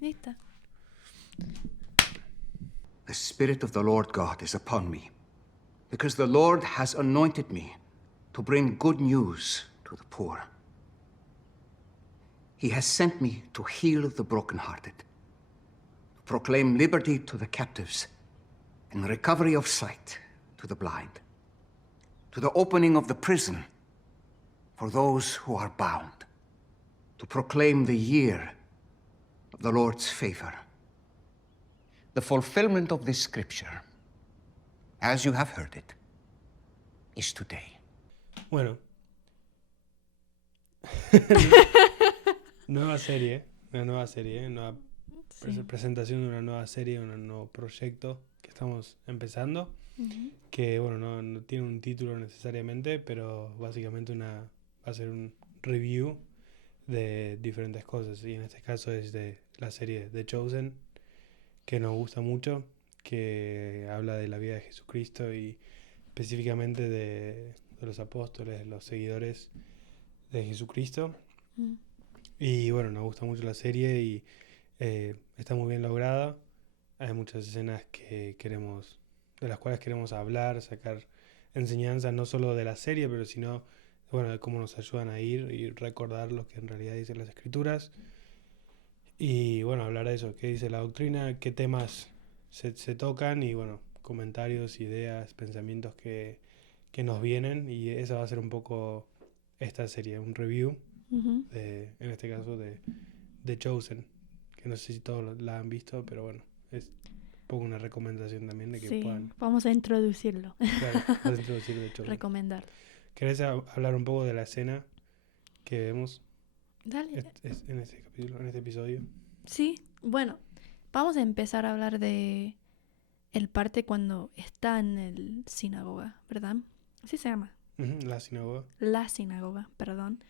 Listo. The Spirit of the Lord God is upon me, because the Lord has anointed me to bring good news to the poor. He has sent me to heal the brokenhearted, to proclaim liberty to the captives, and recovery of sight to the blind, to the opening of the prison for those who are bound, to proclaim the year of the Lord's favor. The fulfillment of this scripture, as you have heard it, is today. Bueno. Nueva serie, nueva presentación de una nueva serie, un nuevo proyecto que estamos empezando, que bueno, no tiene un título necesariamente, pero básicamente va a ser un review de diferentes cosas, y en este caso es de la serie The Chosen, que nos gusta mucho, que habla de la vida de Jesucristo y específicamente de los apóstoles, los seguidores de Jesucristo. Y bueno, nos gusta mucho la serie y está muy bien lograda. Hay muchas escenas de las cuales queremos hablar, sacar enseñanzas no solo de la serie, pero sino bueno, de cómo nos ayudan a ir y recordar lo que en realidad dicen las escrituras. Y bueno, hablar de eso, qué dice la doctrina, qué temas se tocan y bueno, comentarios, ideas, pensamientos que nos vienen, y esa va a ser un poco esta serie, un review en este caso de The Chosen, que no sé si todos la han visto, pero bueno, es un poco una recomendación también de que puedan... Vamos a introducirlo. Claro, vas a introducir The Chosen. Recomendar. ¿Querés hablar un poco de la escena que vemos Dale. en este capítulo, en este episodio? Sí, bueno, vamos a empezar a hablar de el parte cuando está en el sinagoga, ¿verdad? Así se llama. La sinagoga. La sinagoga, perdón.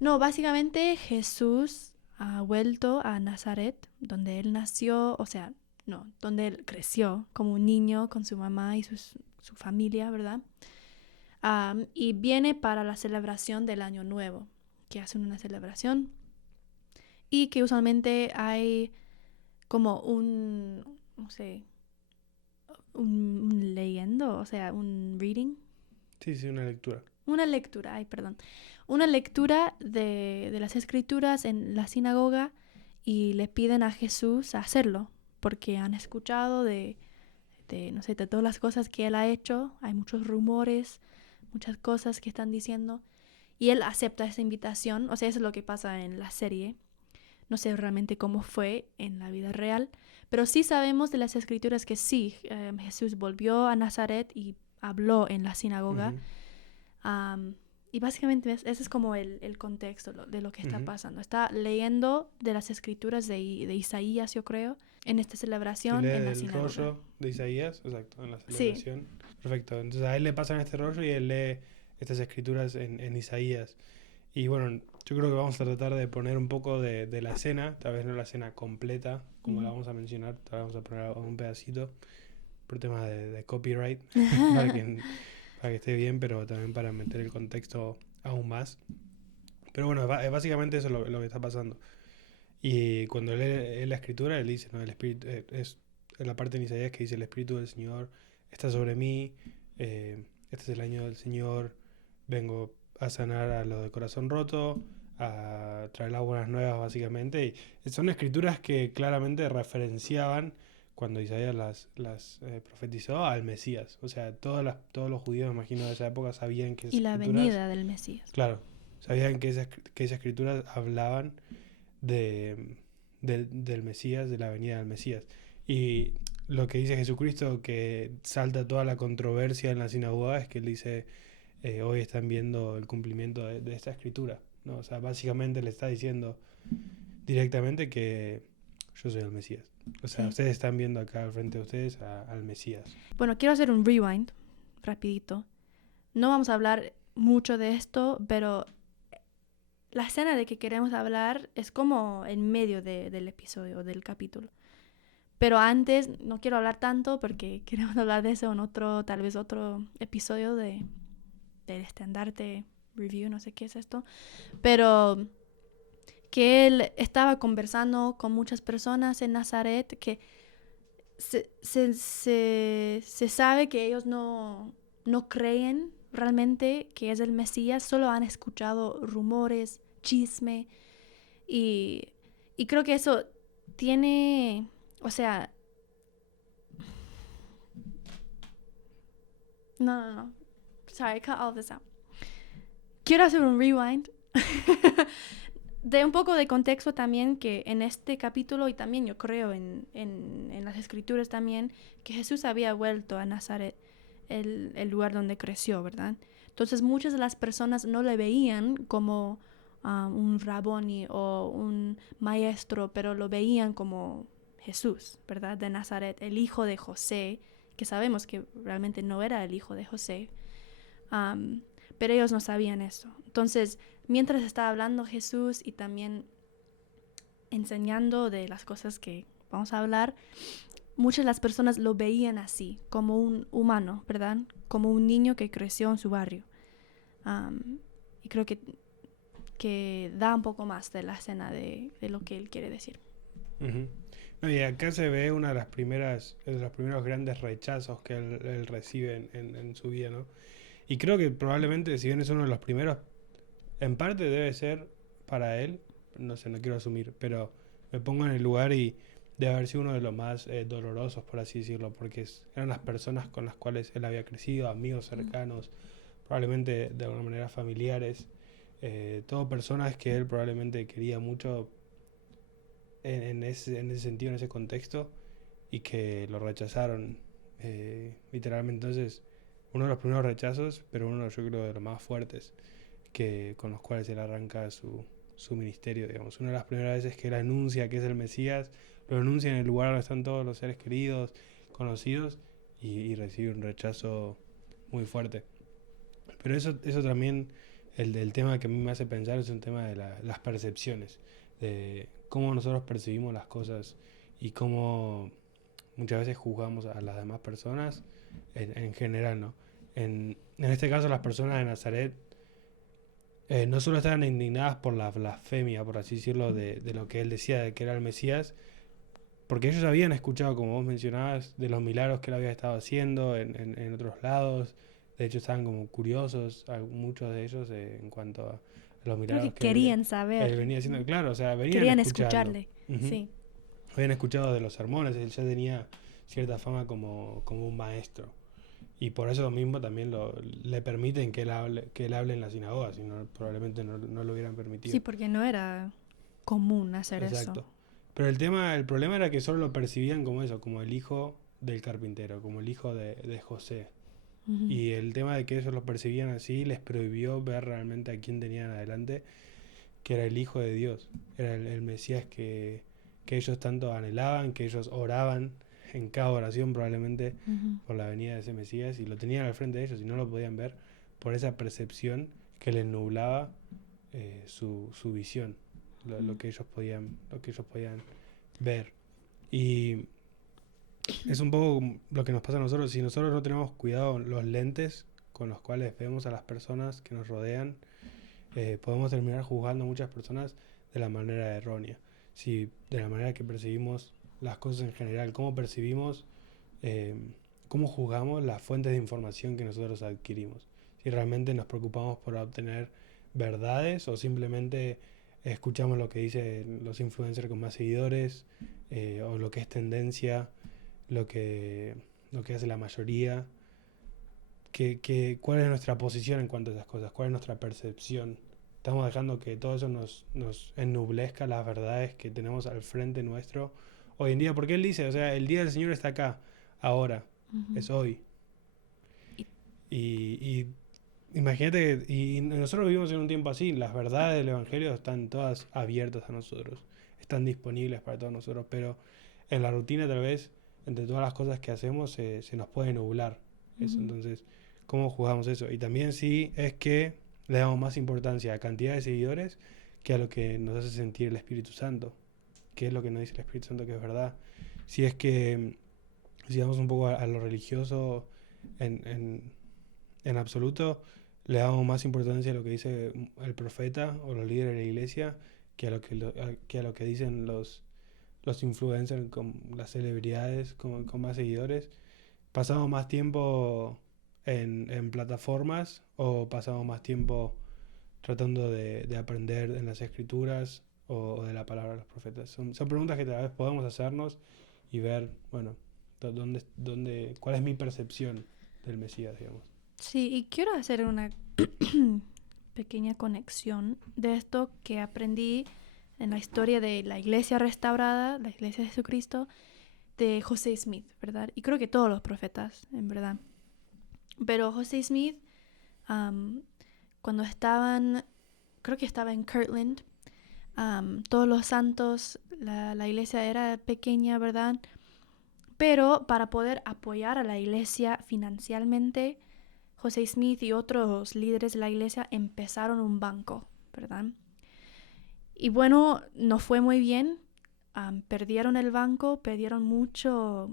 No, básicamente Jesús ha vuelto a Nazaret, donde él nació, o sea, no, donde él creció como un niño con su mamá y su familia, ¿verdad? Y viene para la celebración del Año Nuevo, que hacen una celebración y que usualmente hay como no sé, un leyendo, o sea, un reading. Sí, una lectura. Una lectura de las escrituras en la sinagoga, y le piden a Jesús hacerlo, porque han escuchado no sé, de todas las cosas que él ha hecho. Hay muchos rumores, muchas cosas que están diciendo, y él acepta esa invitación. O sea, eso es lo que pasa en la serie. No sé realmente cómo fue en la vida real, pero sí sabemos de las escrituras que sí, Jesús volvió a Nazaret y habló en la sinagoga. Y básicamente ese es como el contexto de lo que está pasando. Está leyendo de las escrituras de Isaías, yo creo, en esta celebración en la sinagoga. El rollo de Isaías, exacto, en la celebración. Sí. Perfecto, entonces a él le pasan este rollo y él lee estas escrituras en Isaías. Y bueno, yo creo que vamos a tratar de poner un poco de la escena, tal vez no la escena completa, como la vamos a mencionar, tal vez vamos a poner un pedacito por tema de copyright, para que esté bien, pero también para meter el contexto aún más. Pero bueno, básicamente eso es lo que está pasando. Y cuando lee la escritura, él dice, ¿no? El espíritu, es en la parte en Isaías que dice: el Espíritu del Señor está sobre mí, este es el año del Señor, vengo a sanar a los de corazón roto, a traer las buenas nuevas, básicamente. Y son escrituras que claramente referenciaban, cuando Isaías las profetizó, al Mesías. O sea, todos los judíos, me imagino, de esa época sabían que esas escrituras... Y la venida del Mesías. Claro, sabían que esas escrituras hablaban del Mesías, de la venida del Mesías. Y lo que dice Jesucristo, que salta toda la controversia en la sinagoga, es que él dice: hoy están viendo el cumplimiento de esta escritura, ¿no? O sea, básicamente le está diciendo directamente que yo soy el Mesías. O sea, ustedes están viendo acá al frente de ustedes al Mesías. Bueno, quiero hacer un rewind rapidito. No vamos a hablar mucho de esto, pero la escena de que queremos hablar es como en medio del episodio, del capítulo. Pero antes no quiero hablar tanto porque queremos hablar de eso en tal vez otro episodio del Estandarte Review, no sé qué es esto. Pero que él estaba conversando con muchas personas en Nazaret, que se sabe que ellos no creen realmente que es el Mesías, solo han escuchado rumores, chisme, y creo que eso tiene, o sea, no, sorry, cut all this out. Quiero hacer un rewind de un poco de contexto también, que en este capítulo y también yo creo en las escrituras también, que Jesús había vuelto a Nazaret, el lugar donde creció, ¿verdad? Entonces muchas de las personas no le veían como un raboni o un maestro, pero lo veían como Jesús, ¿verdad? De Nazaret, el hijo de José, que sabemos que realmente no era el hijo de José. Pero ellos no sabían eso. Entonces, mientras estaba hablando Jesús y también enseñando de las cosas que vamos a hablar, muchas de las personas lo veían así, como un humano, ¿verdad? Como un niño que creció en su barrio. Y creo que da un poco más de la escena de lo que él quiere decir. Uh-huh. No, y acá se ve una de los primeros grandes rechazos que él recibe en su vida, ¿no? Y creo que probablemente, si bien es uno de los primeros, en parte debe ser para él, no sé, no quiero asumir, pero me pongo en el lugar y debe haber sido uno de los más dolorosos, por así decirlo, porque eran las personas con las cuales él había crecido, amigos cercanos, probablemente de alguna manera familiares, todo personas que él probablemente quería mucho en ese sentido, en ese contexto, y que lo rechazaron literalmente. Entonces, uno de los primeros rechazos, pero uno yo creo de los más fuertes con los cuales él arranca su ministerio, digamos. Una de las primeras veces que él anuncia que es el Mesías, lo anuncia en el lugar donde están todos los seres queridos, conocidos, y recibe un rechazo muy fuerte. Pero eso también, el tema que a mí me hace pensar es un tema de las percepciones, de cómo nosotros percibimos las cosas y cómo muchas veces juzgamos a las demás personas en general, ¿no? En este caso, las personas de Nazaret no solo estaban indignadas por la blasfemia, por así decirlo, de lo que él decía de que era el Mesías, porque ellos habían escuchado, como vos mencionabas, de los milagros que él había estado haciendo en otros lados. De hecho, estaban como curiosos, muchos de ellos, en cuanto a los Creo milagros que que querían él saber. venía haciendo. Claro, o sea, venían Querían escuchando. escucharle, Uh-huh. sí. Habían escuchado de los sermones, él ya tenía cierta fama como un maestro. Y por eso mismo también le permiten que él hable en la sinagoga, si no, probablemente no lo hubieran permitido. Sí, porque no era común hacer Exacto. eso. Pero el problema era que solo lo percibían como eso, como el hijo del carpintero, como el hijo de José. Uh-huh. Y el tema de que ellos lo percibían así les prohibió ver realmente a quién tenían adelante, que era el Hijo de Dios, era el Mesías que ellos tanto anhelaban, que ellos oraban en cada oración probablemente por la venida de ese Mesías, y lo tenían al frente de ellos y no lo podían ver por esa percepción que les nublaba su visión, lo que ellos podían ver. Y es un poco lo que nos pasa a nosotros. Si nosotros no tenemos cuidado los lentes con los cuales vemos a las personas que nos rodean, podemos terminar juzgando a muchas personas de la manera errónea. Si de la manera que percibimos las cosas en general, cómo percibimos, cómo juzgamos las fuentes de información que nosotros adquirimos. Si realmente nos preocupamos por obtener verdades o simplemente escuchamos lo que dicen los influencers con más seguidores, o lo que es tendencia, lo que hace la mayoría. ¿Cuál es nuestra posición en cuanto a esas cosas? ¿Cuál es nuestra percepción? Estamos dejando que todo eso nos ennublezca las verdades que tenemos al frente nuestro hoy en día, porque él dice, o sea, el día del Señor está acá, ahora, es hoy. Y imagínate, y nosotros vivimos en un tiempo así, las verdades del Evangelio están todas abiertas a nosotros, están disponibles para todos nosotros, pero en la rutina tal vez, entre todas las cosas que hacemos, se nos puede nublar eso. Entonces, ¿cómo juzgamos eso? Y también sí es que le damos más importancia a cantidad de seguidores que a lo que nos hace sentir el Espíritu Santo, que es lo que nos dice el Espíritu Santo que es verdad. Si es que, si vamos un poco a lo religioso en absoluto, le damos más importancia a lo que dice el profeta o los líderes de la iglesia que a lo que dicen los influencers, con las celebridades con más seguidores. ¿Pasamos más tiempo en plataformas o pasamos más tiempo tratando de aprender en las escrituras o de la palabra de los profetas? Son preguntas que tal vez podemos hacernos y ver, bueno, cuál es mi percepción del Mesías, digamos. Sí, y quiero hacer una pequeña conexión de esto que aprendí en la historia de la iglesia restaurada, la iglesia de Jesucristo, de José Smith, ¿verdad? Y creo que todos los profetas, en verdad. Pero José Smith, cuando creo que estaba en Kirtland, todos los santos, la iglesia era pequeña, ¿verdad? Pero para poder apoyar a la iglesia financieramente, José Smith y otros líderes de la iglesia empezaron un banco, ¿verdad? Y bueno, no fue muy bien. Perdieron el banco, perdieron mucha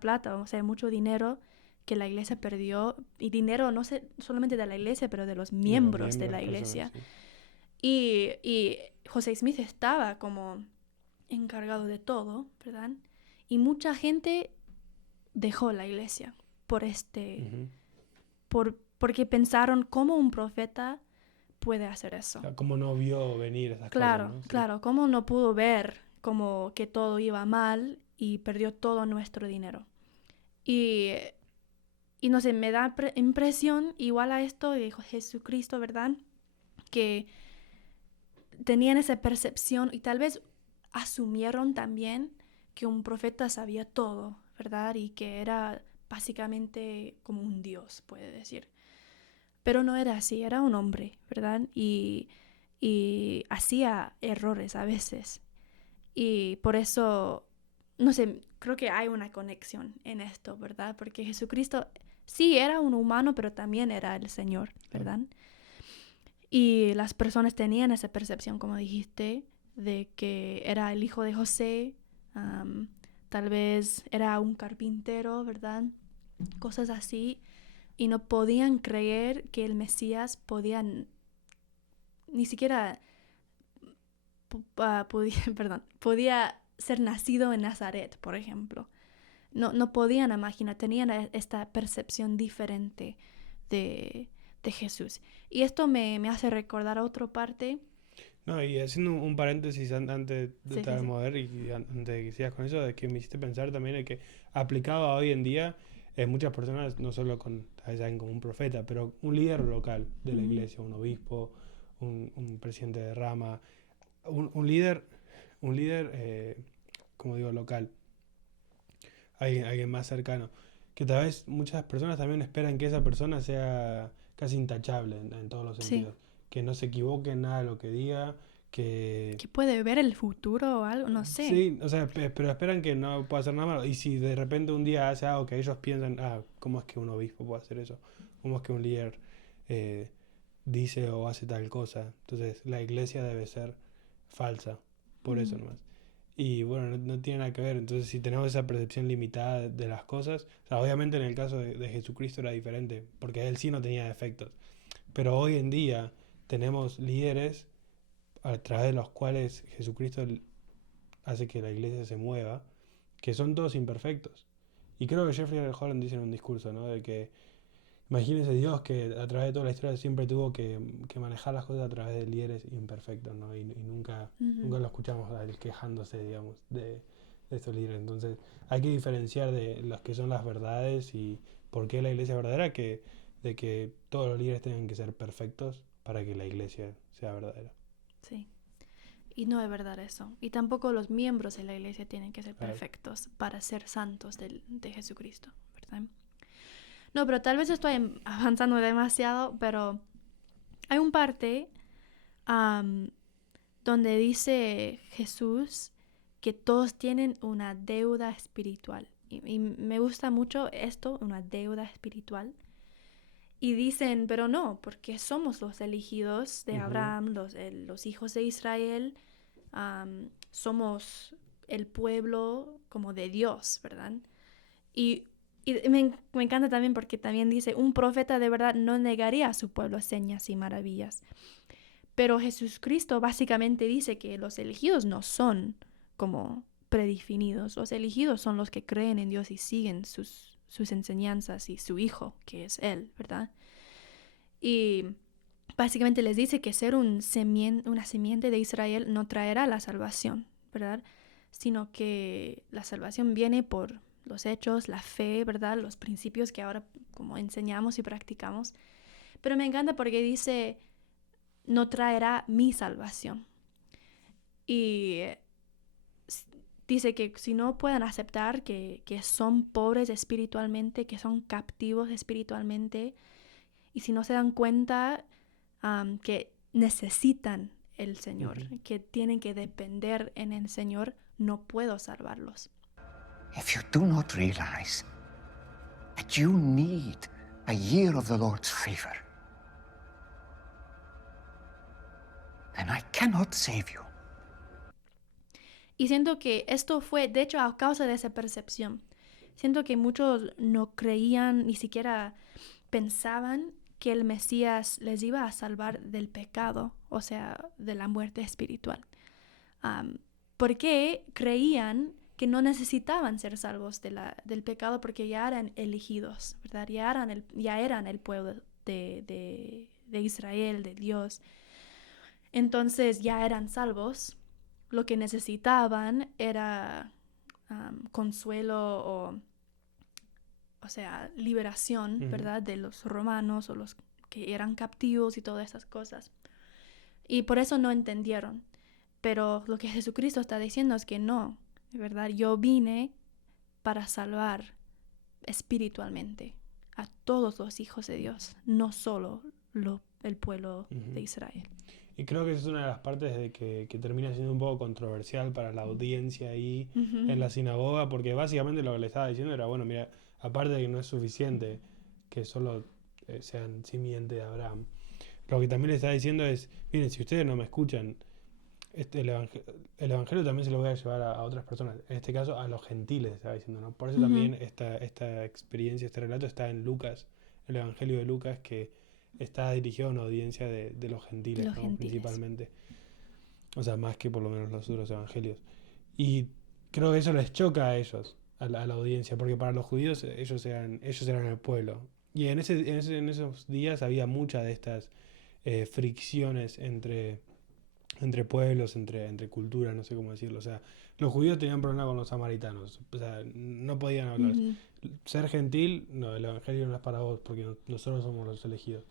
plata, o sea, mucho dinero que la iglesia perdió. Y dinero no solamente de la iglesia, pero de los miembros de la iglesia. Personas, sí. Y José Smith estaba como encargado de todo, ¿verdad? Y mucha gente dejó la iglesia porque pensaron cómo un profeta puede hacer eso. O sea, ¿cómo no vio venir esas Claro, cosas, ¿no? Sí. claro, cómo no pudo ver como que todo iba mal y perdió todo nuestro dinero. Y no sé, me da impresión igual a esto de Jesucristo, ¿verdad? Que tenían esa percepción y tal vez asumieron también que un profeta sabía todo, ¿verdad? Y que era básicamente como un dios, puede decir. Pero no era así, era un hombre, ¿verdad? Y hacía errores a veces. Y por eso, no sé, creo que hay una conexión en esto, ¿verdad? Porque Jesucristo sí era un humano, pero también era el Señor, ¿verdad? Y las personas tenían esa percepción, como dijiste, de que era el hijo de José, tal vez era un carpintero, ¿verdad? Cosas así. Y no podían creer que el Mesías ni siquiera podía ser nacido en Nazaret, por ejemplo. No podían imaginar, tenían esta percepción diferente de Jesús. Y esto me hace recordar otra parte. No, y haciendo un paréntesis antes de Sí. mover y antes de que sigas con eso, de que me hiciste pensar también en que aplicado a hoy en día, muchas personas, no solo saben como un profeta, pero un líder local de la iglesia, un obispo, un presidente de rama, un líder, como digo, local, alguien más cercano, que tal vez muchas personas también esperan que esa persona sea casi intachable en todos los sentidos. Sí. Que no se equivoque en nada de lo que diga, que puede ver el futuro o algo, no sé. Sí, o sea, pero esperan que no pueda hacer nada malo. Y si de repente un día hace algo que ellos piensan, ¿cómo es que un obispo puede hacer eso? ¿Cómo es que un líder dice o hace tal cosa? Entonces la iglesia debe ser falsa, por eso nomás. Y bueno, no tiene nada que ver. Entonces, si tenemos esa percepción limitada de las cosas, o sea, obviamente en el caso de Jesucristo era diferente, porque él sí no tenía defectos. Pero hoy en día tenemos líderes a través de los cuales Jesucristo hace que la iglesia se mueva, que son todos imperfectos. Y creo que Jeffrey R. Holland dice en un discurso, ¿no? De que imagínense Dios que a través de toda la historia siempre tuvo que manejar las cosas a través de líderes imperfectos, ¿no? Y nunca lo escuchamos a él quejándose, digamos, de estos líderes. Entonces hay que diferenciar de los que son las verdades y por qué la iglesia es verdadera, de que todos los líderes tengan que ser perfectos para que la iglesia sea verdadera. Sí. Y no es verdad eso. Y tampoco los miembros de la iglesia tienen que ser perfectos para ser santos de Jesucristo, ¿verdad? No, pero tal vez estoy avanzando demasiado, pero hay un parte donde dice Jesús que todos tienen una deuda espiritual. Y me gusta mucho esto, una deuda espiritual. Y dicen, pero no, porque somos los elegidos de Abraham, los hijos de Israel, somos el pueblo como de Dios, ¿verdad? Y me encanta también porque también dice, un profeta de verdad no negaría a su pueblo señas y maravillas. Pero Jesucristo básicamente dice que los elegidos no son como predefinidos. Los elegidos son los que creen en Dios y siguen sus enseñanzas y su Hijo, que es Él, ¿verdad? Y básicamente les dice que ser una simiente de Israel no traerá la salvación, ¿verdad? Sino que la salvación viene por los hechos, la fe, ¿verdad? Los principios que ahora como enseñamos y practicamos. Pero me encanta porque dice, no traerá mi salvación. Y dice que si no pueden aceptar que son pobres espiritualmente, que son captivos espiritualmente, y si no se dan cuenta que necesitan el Señor, que tienen que depender en el Señor, no puedo salvarlos. If you do not realize that you need a year of the Lord's favor, then I cannot save you. Y siento que esto fue, de hecho, a causa de esa percepción. Siento que muchos no creían, ni siquiera pensaban que el Mesías les iba a salvar del pecado, o sea, de la muerte espiritual. Porque creían que no necesitaban ser salvos del pecado porque ya eran elegidos, ¿verdad? Ya eran el pueblo de Israel, de Dios. Entonces ya eran salvos. Lo que necesitaban era consuelo o sea, liberación, ¿verdad? De los romanos o los que eran captivos y todas esas cosas. Y por eso no entendieron. Pero lo que Jesucristo está diciendo es que no, ¿verdad? Yo vine para salvar espiritualmente a todos los hijos de Dios, no solo el pueblo de Israel. Y creo que esa es una de las partes de que termina siendo un poco controversial para la audiencia ahí en la sinagoga, porque básicamente lo que le estaba diciendo era, bueno, mira, aparte de que no es suficiente que solo sean simiente de Abraham, lo que también le estaba diciendo es, miren, si ustedes no me escuchan, el evangelio también se lo voy a llevar a otras personas, en este caso a los gentiles, estaba diciendo, ¿no? Por eso también esta experiencia, este relato está en Lucas, el evangelio de Lucas, que está dirigido a una audiencia de los gentiles, ¿no? Principalmente. O sea, más que por lo menos los otros evangelios. Y creo que eso les choca a ellos, a la audiencia, porque para los judíos ellos eran el pueblo. Y en esos días había muchas de estas fricciones entre pueblos, entre culturas, no sé cómo decirlo. O sea, los judíos tenían problemas con los samaritanos. O sea, no podían hablar. Ser gentil, no, el evangelio no es para vos, porque nosotros somos los elegidos.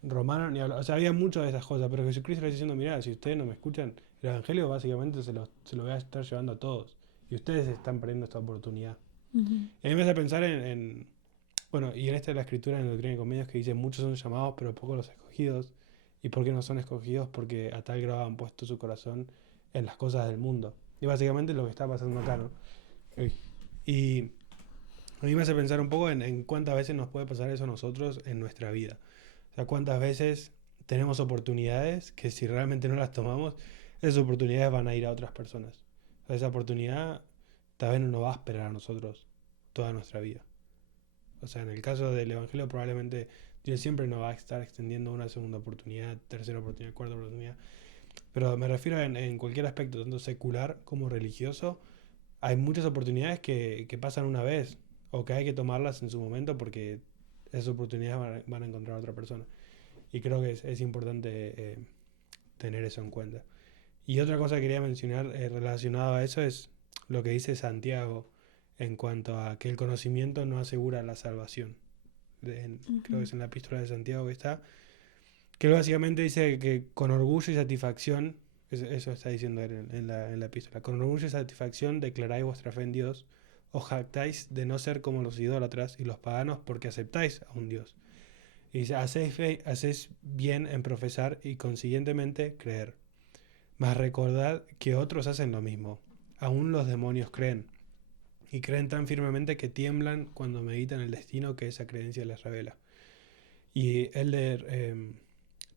Romano, ni hablar. O sea, había muchas de esas cosas, pero Jesucristo le está diciendo, mirá, si ustedes no me escuchan, el evangelio básicamente se lo voy a estar llevando a todos. Y ustedes están perdiendo esta oportunidad. Y a mí me hace pensar bueno, y en esta es la escritura en Doctrina y Convenios que dice, muchos son llamados, pero pocos los escogidos. ¿Y por qué no son escogidos? Porque a tal grado han puesto su corazón en las cosas del mundo. Y básicamente es lo que está pasando acá, ¿no? Y a mí me hace pensar un poco en cuántas veces nos puede pasar eso a nosotros en nuestra vida. O sea, cuántas veces tenemos oportunidades que si realmente no las tomamos, esas oportunidades van a ir a otras personas. O sea, esa oportunidad tal vez no nos va a esperar a nosotros toda nuestra vida. O sea, en el caso del evangelio probablemente Dios siempre nos va a estar extendiendo una segunda oportunidad, tercera oportunidad, cuarta oportunidad. Pero me refiero en cualquier aspecto, tanto secular como religioso, hay muchas oportunidades que pasan una vez o que hay que tomarlas en su momento porque esas oportunidades van a encontrar a otra persona. Y creo que es importante tener eso en cuenta. Y otra cosa que quería mencionar relacionado a eso es lo que dice Santiago en cuanto a que el conocimiento no asegura la salvación. Creo que es en la epístola de Santiago que está, que básicamente dice que con orgullo y satisfacción, eso está diciendo en la epístola, con orgullo y satisfacción declaráis vuestra fe en Dios, os jactáis de no ser como los idólatras y los paganos porque aceptáis a un Dios. Y dice, hacéis bien en profesar y consiguientemente creer. Mas recordad que otros hacen lo mismo. Aún los demonios creen. Y creen tan firmemente que tiemblan cuando meditan el destino que esa creencia les revela. Y Elder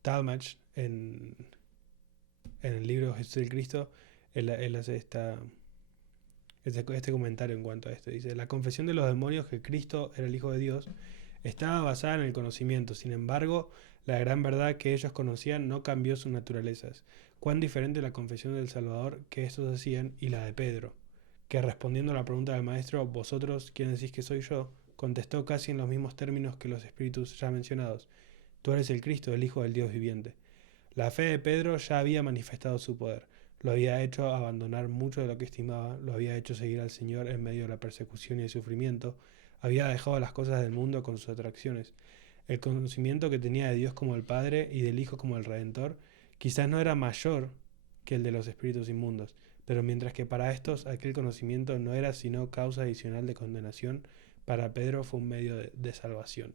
Talmage, en el libro Jesús el Cristo, él hace este comentario en cuanto a esto. Dice, la confesión de los demonios que Cristo era el Hijo de Dios Estaba basada en el conocimiento, sin embargo, la gran verdad que ellos conocían no cambió sus naturalezas. Cuán diferente la confesión del Salvador que estos hacían y la de Pedro, que respondiendo a la pregunta del maestro, ¿vosotros quién decís que soy yo?, contestó casi en los mismos términos que los espíritus ya mencionados: tú eres el Cristo, el Hijo del Dios viviente. La fe de Pedro ya había manifestado su poder, lo había hecho abandonar mucho de lo que estimaba, lo había hecho seguir al Señor en medio de la persecución y el sufrimiento, había dejado las cosas del mundo con sus atracciones. El conocimiento que tenía de Dios como el Padre y del Hijo como el Redentor quizás no era mayor que el de los espíritus inmundos, pero mientras que para estos aquel conocimiento no era sino causa adicional de condenación, para Pedro fue un medio de salvación.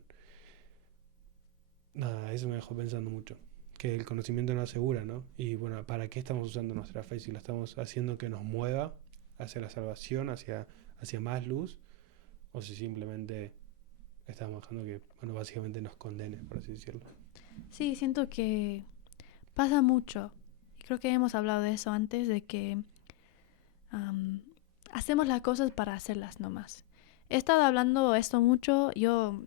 Nada, eso me dejó pensando mucho. Que el conocimiento no asegura, ¿no? Y bueno, ¿para qué estamos usando nuestra fe? Si la estamos haciendo que nos mueva hacia la salvación, hacia más luz, o si simplemente estamos dejando que, bueno, básicamente nos condene, por así decirlo. Sí, siento que pasa mucho. Creo que hemos hablado de eso antes, de que hacemos las cosas para hacerlas nomás. He estado hablando esto mucho. Yo,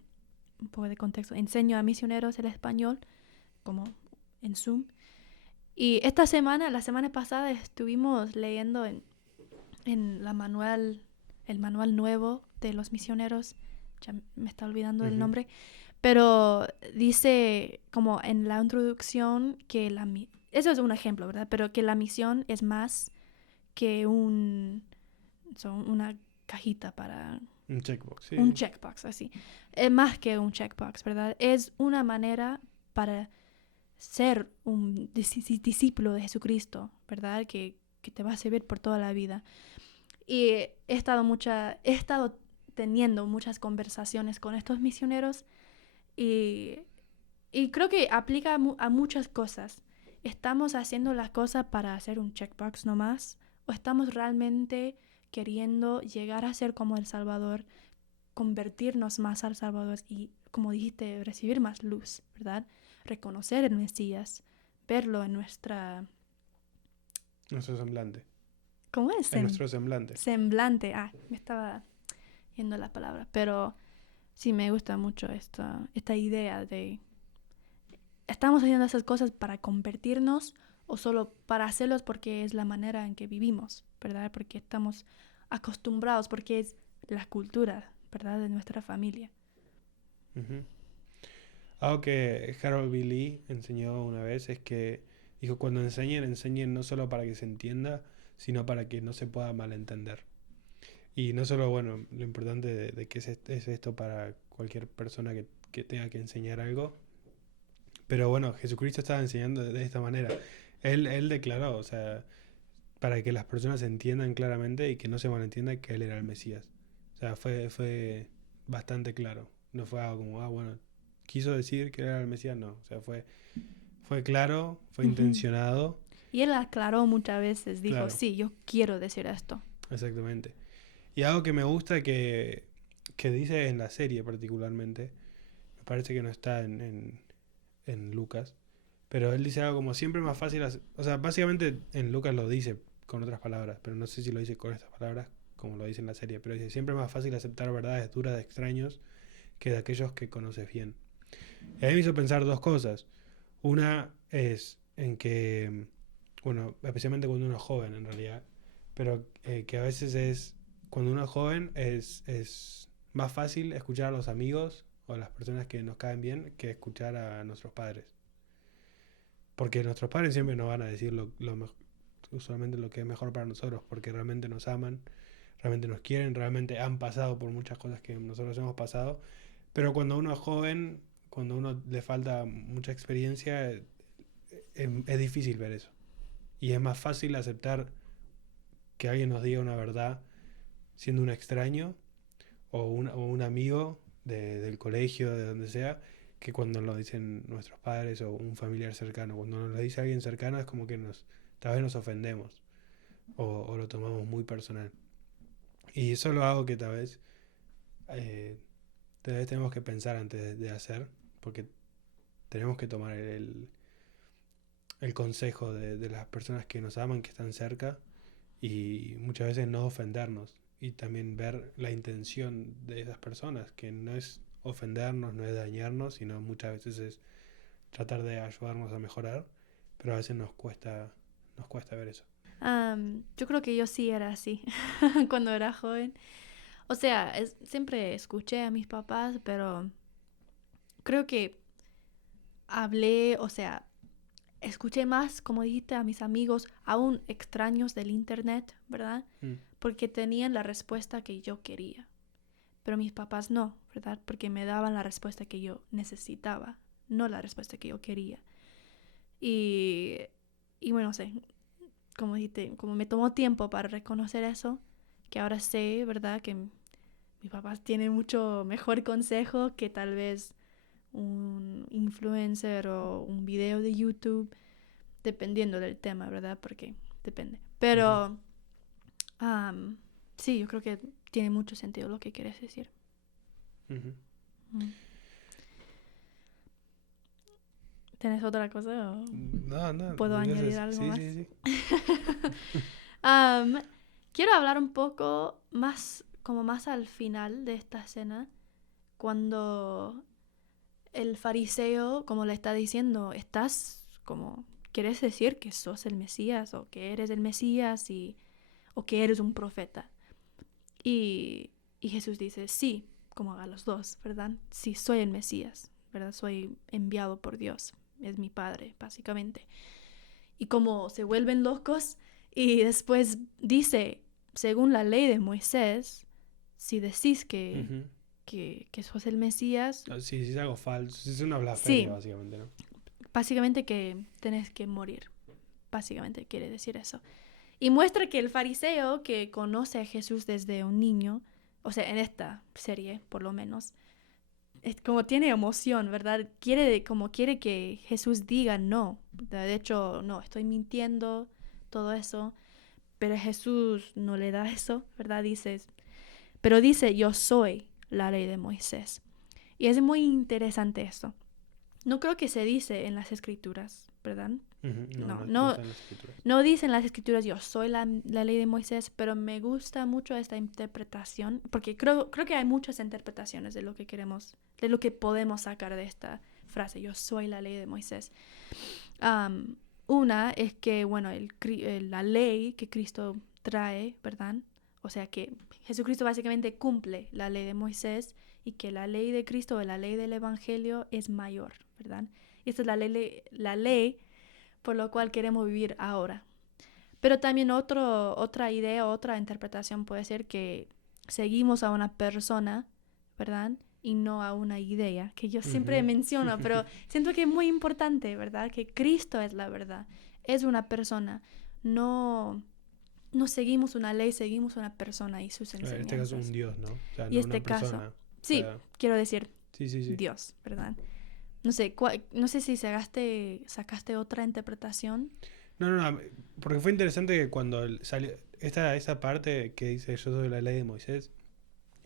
un poco de contexto, enseño a misioneros el español, como en Zoom. Y la semana pasada, estuvimos leyendo en el manual nuevo de los misioneros. Ya me está olvidando el nombre. Pero dice, como en la introducción, que eso es un ejemplo, ¿verdad? Pero que la misión es más que una cajita para... Un checkbox, sí. Un checkbox, así. Es más que un checkbox, ¿verdad? Es una manera para ser un discípulo de Jesucristo, ¿verdad? Que te va a servir por toda la vida. Y he estado teniendo muchas conversaciones con estos misioneros y creo que aplica a muchas cosas. ¿Estamos haciendo las cosas para hacer un checkbox nomás? ¿O estamos realmente queriendo llegar a ser como el Salvador, convertirnos más al Salvador y, como dijiste, recibir más luz, ¿verdad? Reconocer el Mesías, verlo en nuestro semblante. ¿Cómo es? En nuestro semblante. Semblante. Me estaba yendo la palabra. Pero sí me gusta mucho esta idea de... ¿Estamos haciendo esas cosas para convertirnos o solo para hacerlos porque es la manera en que vivimos, ¿verdad? Porque estamos acostumbrados, porque es la cultura, ¿verdad? De nuestra familia. Uh-huh. Algo que Harold B. Lee enseñó una vez es que dijo: cuando enseñen no solo para que se entienda, sino para que no se pueda malentender. Y no solo, bueno, lo importante de que es esto para cualquier persona que tenga que enseñar algo, pero bueno, Jesucristo estaba enseñando de esta manera. Él declaró, o sea, para que las personas entiendan claramente y que no se malentienda que él era el Mesías. O sea, fue bastante claro. No fue algo como, bueno, quiso decir que era el Mesías, no. O sea, fue claro, fue intencionado. Y él aclaró muchas veces, dijo, Claro. Sí, yo quiero decir esto. Exactamente. Y algo que me gusta que dice en la serie particularmente, me parece que no está en Lucas, pero él dice algo como: siempre es más fácil, o sea, básicamente en Lucas lo dice con otras palabras, pero no sé si lo dice con estas palabras como lo dice en la serie, pero dice: siempre es más fácil aceptar verdades duras de extraños que de aquellos que conoces bien. Y a mí me hizo pensar dos cosas. Una es en que, bueno, especialmente cuando uno es joven en realidad, pero que a veces cuando uno es joven es más fácil escuchar a los amigos o a las personas que nos caen bien que escuchar a nuestros padres. Porque nuestros padres siempre nos van a decir usualmente lo que es mejor para nosotros, porque realmente nos aman, realmente nos quieren, realmente han pasado por muchas cosas que nosotros hemos pasado. Pero cuando uno es joven, cuando a uno le falta mucha experiencia, es difícil ver eso. Y es más fácil aceptar que alguien nos diga una verdad siendo un extraño o un amigo del colegio, de donde sea, que cuando lo dicen nuestros padres o un familiar cercano. Cuando nos lo dice alguien cercano es como que tal vez nos ofendemos o lo tomamos muy personal. Y eso es algo que tal vez tenemos que pensar antes de hacer, porque tenemos que tomar el consejo de las personas que nos aman, que están cerca, y muchas veces no ofendernos y también ver la intención de esas personas, que no es ofendernos, no es dañarnos, sino muchas veces es tratar de ayudarnos a mejorar, pero a veces nos cuesta ver eso. Yo creo que yo sí era así cuando era joven. O sea, siempre escuché a mis papás, pero creo que escuché más, como dijiste, a mis amigos, aún extraños del internet, ¿verdad? Porque tenían la respuesta que yo quería. Pero mis papás no, ¿verdad? Porque me daban la respuesta que yo necesitaba, no la respuesta que yo quería. Y bueno, sé, como dijiste, como me tomó tiempo para reconocer eso, que ahora sé, ¿verdad? Que mis papás tienen mucho mejor consejo que tal vez un influencer o un video de YouTube, dependiendo del tema, ¿verdad? Porque depende. Pero sí, yo creo que tiene mucho sentido lo que quieres decir. ¿Tienes otra cosa o No. puedo añadir algo sí, más? Sí. Quiero hablar un poco más, como más al final de esta escena, cuando el fariseo, como le está diciendo, ¿quieres decir que sos el Mesías o que eres el Mesías o que eres un profeta? Y Jesús dice, sí, como a los dos, ¿verdad? Sí, soy el Mesías, ¿verdad? Soy enviado por Dios, es mi padre, básicamente. Y como se vuelven locos y después dice, según la ley de Moisés, si decís que sos el Mesías... Sí, es algo falso, es una blasfemia, sí, básicamente, ¿no? Básicamente que tenés que morir. Básicamente quiere decir eso. Y muestra que el fariseo que conoce a Jesús desde un niño, o sea, en esta serie por lo menos, es como tiene emoción, ¿verdad? Quiere que Jesús diga no. De hecho, no, estoy mintiendo, todo eso. Pero Jesús no le da eso, ¿verdad? Pero dice, yo soy la ley de Moisés. Y es muy interesante esto. No creo que se dice en las escrituras, ¿verdad? No dice en las escrituras yo soy la ley de Moisés, pero me gusta mucho esta interpretación, porque creo que hay muchas interpretaciones de lo que podemos sacar de esta frase, yo soy la ley de Moisés. Una es que, bueno, la ley que Cristo trae, ¿verdad? O sea que Jesucristo básicamente cumple la ley de Moisés y que la ley de Cristo o la ley del Evangelio es mayor, ¿verdad? Y esta es la ley por lo cual queremos vivir ahora. Pero también otra idea, otra interpretación puede ser que seguimos a una persona, ¿verdad? Y no a una idea, que yo siempre menciono, pero siento que es muy importante, ¿verdad? Que Cristo es la verdad, es una persona, no seguimos una ley, seguimos una persona y sus enseñanzas. En este caso un Dios, ¿no? O sea, y no este una persona. caso, sí, quiero decir, sí. Dios, ¿verdad? No sé si sacaste otra interpretación. No, porque fue interesante que cuando salió esa parte que dice yo soy la ley de Moisés,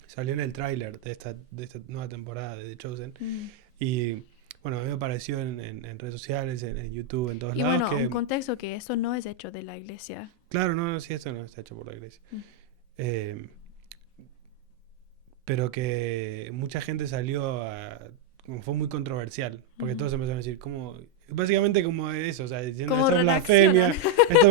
salió en el tráiler de esta nueva temporada de The Chosen. Y bueno, a mí me apareció en redes sociales, en YouTube, en todos lados. Y bueno, un contexto que eso no es hecho de la iglesia. Claro, no, sí, esto no está hecho por la iglesia. Pero que mucha gente fue muy controversial, porque todos empezaron a decir, básicamente como eso, o sea, diciendo esto es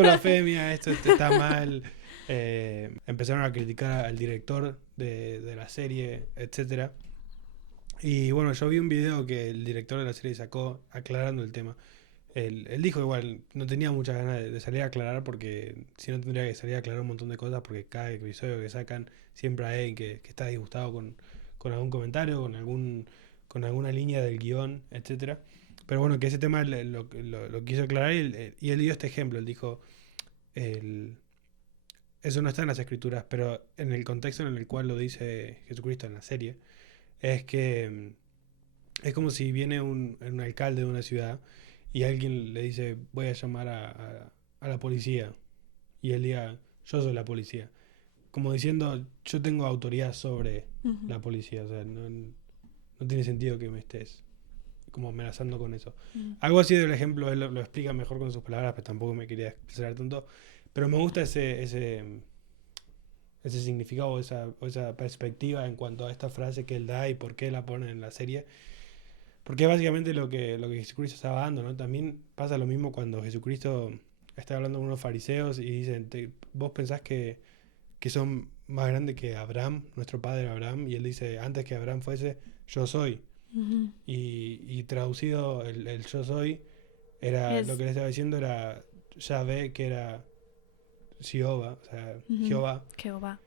blasfemia, esto está mal. Empezaron a criticar al director de la serie, etcétera. Y bueno, yo vi un video que el director de la serie sacó aclarando el tema. Él dijo igual, no tenía muchas ganas de salir a aclarar porque si no tendría que salir a aclarar un montón de cosas porque cada episodio que sacan siempre hay alguien que está disgustado con algún comentario, con alguna línea del guión, etcétera. Pero bueno, que ese tema lo quiso aclarar y él dio este ejemplo. Él dijo, eso no está en las escrituras, pero en el contexto en el cual lo dice Jesucristo en la serie, es que es como si viene un alcalde de una ciudad y alguien le dice, voy a llamar a la policía. Y él diga, yo soy la policía. Como diciendo, yo tengo autoridad sobre la policía. O sea, no tiene sentido que me estés como amenazando con eso. Algo así del ejemplo, él lo explica mejor con sus palabras, pero tampoco me quería expresar tanto. Pero me gusta ese ese significado o esa perspectiva en cuanto a esta frase que él da y por qué la pone en la serie. Porque es básicamente lo que Jesucristo estaba dando, ¿no? También pasa lo mismo cuando Jesucristo está hablando con unos fariseos y dicen, vos pensás que son más grandes que Abraham, nuestro padre Abraham, y él dice, antes que Abraham fuese, yo soy. Ujú. Y traducido el yo soy, era lo Es, que le estaba diciendo era Yahvé, que era Jehová, o sea, ujú, Jehová. Jehová.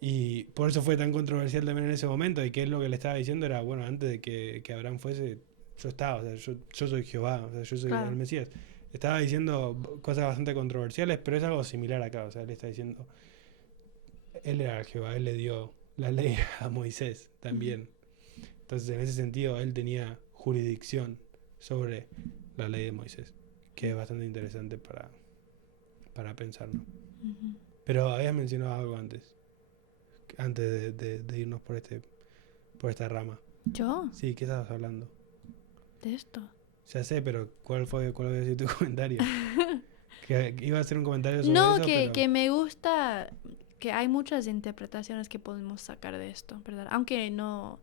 Y por eso fue tan controversial también en ese momento, y que es lo que le estaba diciendo era, bueno, antes de que Abraham fuese, yo estaba, o sea, yo soy Jehová, o sea, yo soy el Claro. Mesías. Estaba diciendo cosas bastante controversiales, pero es algo similar acá, o sea, le está diciendo, él era Jehová, él le dio la ley a Moisés Ujú. también. Entonces, en ese sentido, él tenía jurisdicción sobre la ley de Moisés, que es bastante interesante para pensar, ¿no? Ujú. Pero habías mencionado algo antes de irnos por esta rama. ¿Yo? Sí, ¿qué estabas hablando? ¿De esto? Ya sé, pero ¿cuál había sido tu comentario? Que iba a hacer un comentario sobre No, eso, pero... que me gusta que hay muchas interpretaciones que podemos sacar de esto, ¿verdad? Aunque no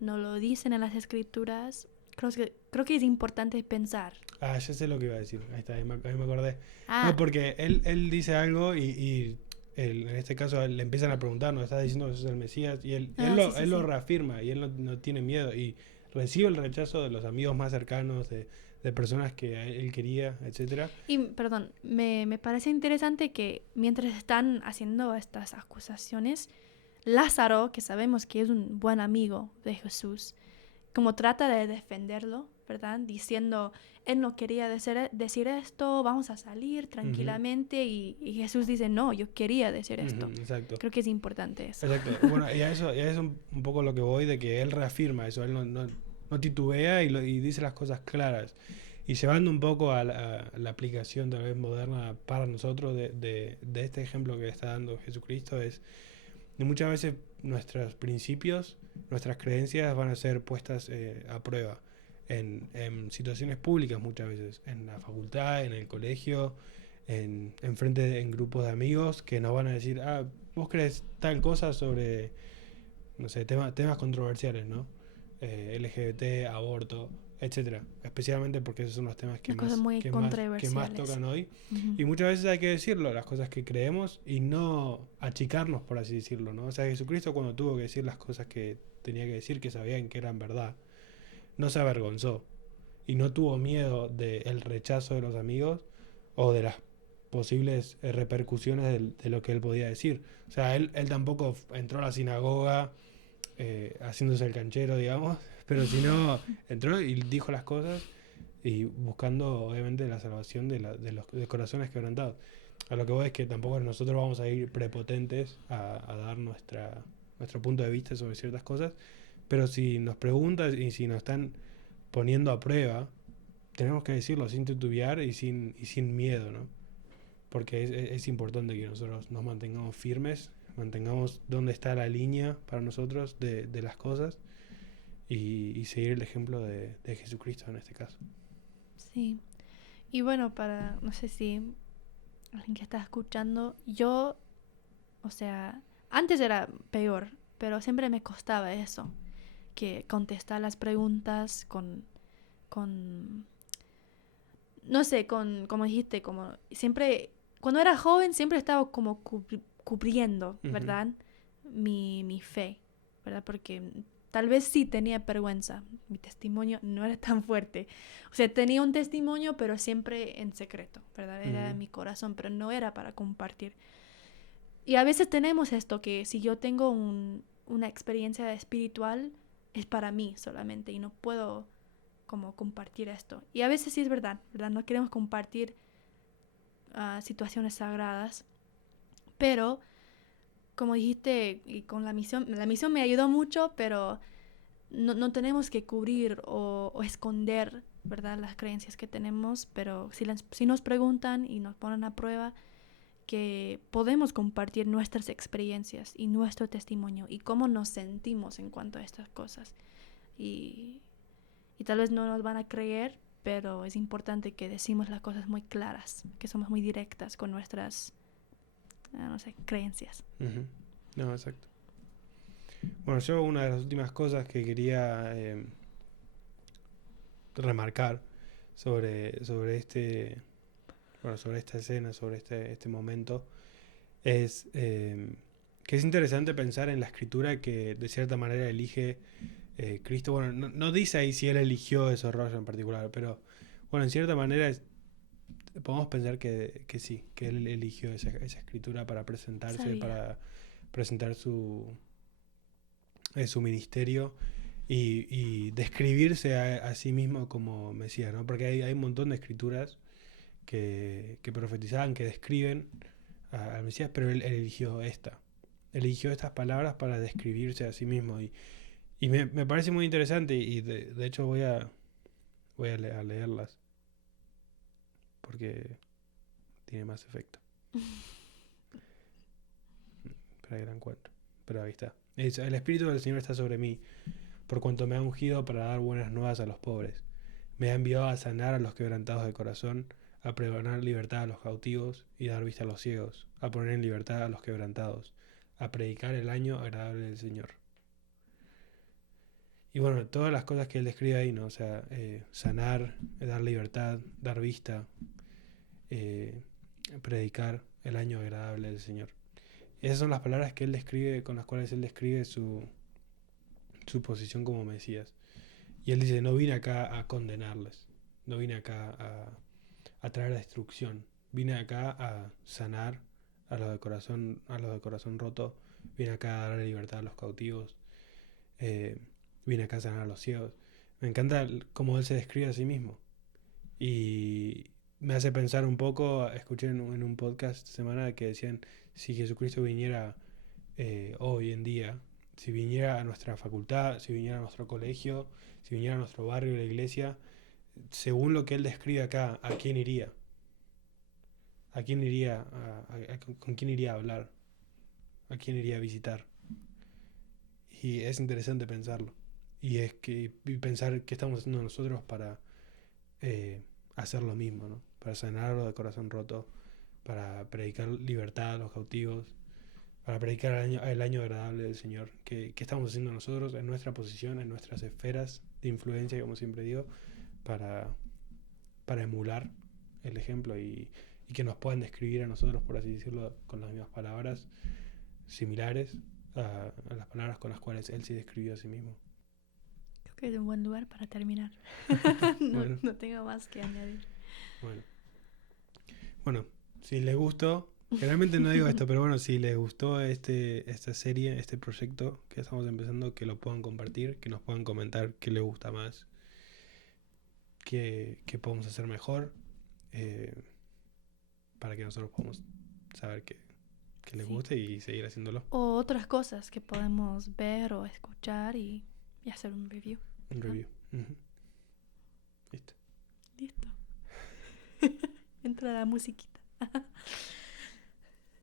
lo dicen en las escrituras, creo que es importante pensar. Ah, ya sé lo que iba a decir. Ahí está, ahí me acordé. No, Ah, porque él dice algo y en este caso le empiezan a preguntar, ¿no? Está diciendo que sos el Mesías. Y sí, sí, él lo sí. reafirma y él no tiene miedo. Y recibe el rechazo de los amigos más cercanos, de personas que él quería, etcétera. Y, perdón, me parece interesante que mientras están haciendo estas acusaciones, Lázaro, que sabemos que es un buen amigo de Jesús, como trata de defenderlo, ¿verdad? Diciendo, él no quería decir esto, vamos a salir Ujú, tranquilamente. Y Jesús dice, no, yo quería decir esto. ujú, exacto. Creo que es importante eso. Exacto. Bueno, y a eso un poco lo que voy de que él reafirma eso. Él no titubea y dice las cosas claras. Y llevando un poco a la aplicación tal vez moderna para nosotros de este ejemplo que está dando Jesucristo es que muchas veces nuestros principios, nuestras creencias van a ser puestas a prueba en situaciones públicas muchas veces, en la facultad, en el colegio, en grupos de amigos que nos van a decir, ah, vos crees tal cosa sobre, no sé, temas controversiales, ¿no? LGBT, aborto, etcétera. Especialmente porque esos son los temas Las cosas muy que más controversiales. tocan hoy. Ujú. Y muchas veces hay que decirlo, las cosas que creemos y no achicarnos, por así decirlo, ¿no? O sea, Jesucristo cuando tuvo que decir las cosas que tenía que decir, que sabían que eran verdad, no se avergonzó y no tuvo miedo del rechazo de los amigos o de las posibles repercusiones de lo que él podía decir. O sea, él tampoco entró a la sinagoga haciéndose el canchero, digamos, pero si no, entró y dijo las cosas y buscando obviamente la salvación de corazones quebrantados. A lo que voy es que tampoco nosotros vamos a ir prepotentes a dar nuestro punto de vista sobre ciertas cosas, pero si nos preguntan y si nos están poniendo a prueba, tenemos que decirlo sin titubear y sin miedo, ¿no? Porque es importante que nosotros nos mantengamos firmes, mantengamos dónde está la línea para nosotros de las cosas y seguir el ejemplo de Jesucristo en este caso. Sí. Y bueno, no sé si alguien que está escuchando, yo, o sea, antes era peor, pero siempre me costaba eso, que contestar las preguntas con no sé, como dijiste, como siempre, cuando era joven siempre estaba como cubriendo, Ujú, ¿verdad? Mi fe, ¿verdad? Porque tal vez sí tenía vergüenza, mi testimonio no era tan fuerte. O sea, tenía un testimonio, pero siempre en secreto, ¿verdad? Era ujú, mi corazón, pero no era para compartir. Y a veces tenemos esto, que si yo tengo una experiencia espiritual, es para mí solamente y no puedo como compartir esto. Y a veces sí es verdad, ¿verdad? No queremos compartir situaciones sagradas, pero como dijiste, y con la misión me ayudó mucho, pero no tenemos que cubrir o esconder, ¿verdad? Las creencias que tenemos, pero si nos preguntan y nos ponen a prueba, que podemos compartir nuestras experiencias y nuestro testimonio y cómo nos sentimos en cuanto a estas cosas. Y, y tal vez no nos van a creer, pero es importante que decimos las cosas muy claras, que somos muy directas con nuestras, no sé, creencias. ujú. No, exacto. Bueno, yo una de las últimas cosas que quería remarcar sobre sobre esta escena, sobre este momento, es que es interesante pensar en la escritura que de cierta manera elige Cristo. Bueno, no dice ahí si él eligió esos rollos en particular, pero bueno, en cierta manera podemos pensar que sí, que él eligió esa escritura para presentarse, Sabía. para presentar su ministerio y describirse a sí mismo como Mesías, ¿no? Porque hay un montón de escrituras que profetizaban, que describen al Mesías, pero él eligió esta. Eligió estas palabras para describirse a sí mismo. Y me parece muy interesante y de hecho voy a leerlas porque tiene más efecto. Espera que la encuentro. Pero ahí está. El Espíritu del Señor está sobre mí, por cuanto me ha ungido para dar buenas nuevas a los pobres. Me ha enviado a sanar a los quebrantados de corazón, a pregonar libertad a los cautivos y dar vista a los ciegos, a poner en libertad a los quebrantados, a predicar el año agradable del Señor. Y bueno, todas las cosas que él describe ahí, ¿no? O sea, sanar, dar libertad, dar vista, predicar el año agradable del Señor. Esas son las palabras que él describe, con las cuales él describe su posición como Mesías. Y él dice, no vine acá a condenarles, no vine acá a traer destrucción, vine acá a sanar a los de corazón roto, vine acá a dar libertad a los cautivos, vine acá a sanar a los ciegos. Me encanta cómo él se describe a sí mismo. Y me hace pensar un poco, escuché en un podcast esta semana que decían, si Jesucristo viniera hoy en día, si viniera a nuestra facultad, si viniera a nuestro colegio, si viniera a nuestro barrio, la iglesia, según lo que él describe acá, ¿a quién iría? ¿A quién iría? ¿Con quién iría a hablar? ¿A quién iría a visitar? Y es interesante pensarlo. Y pensar qué estamos haciendo nosotros para hacer lo mismo, ¿no? Para sanar a los de corazón roto, para predicar libertad a los cautivos, para predicar el año agradable del Señor. ¿Qué estamos haciendo nosotros en nuestra posición, en nuestras esferas de influencia, como siempre digo, para emular el ejemplo y que nos puedan describir a nosotros, por así decirlo, con las mismas palabras, similares a las palabras con las cuales él se describió a sí mismo? Creo que es un buen lugar para terminar. Bueno. No tengo más que añadir. Bueno, si les gustó, generalmente no digo esto, pero bueno, si les gustó esta serie, este proyecto que estamos empezando, que lo puedan compartir, que nos puedan comentar qué les gusta más, qué podemos hacer mejor, para que nosotros podamos saber que les guste y seguir haciéndolo. O otras cosas que podemos ver o escuchar y hacer un review. Un review. Listo. Listo. Entra la musiquita.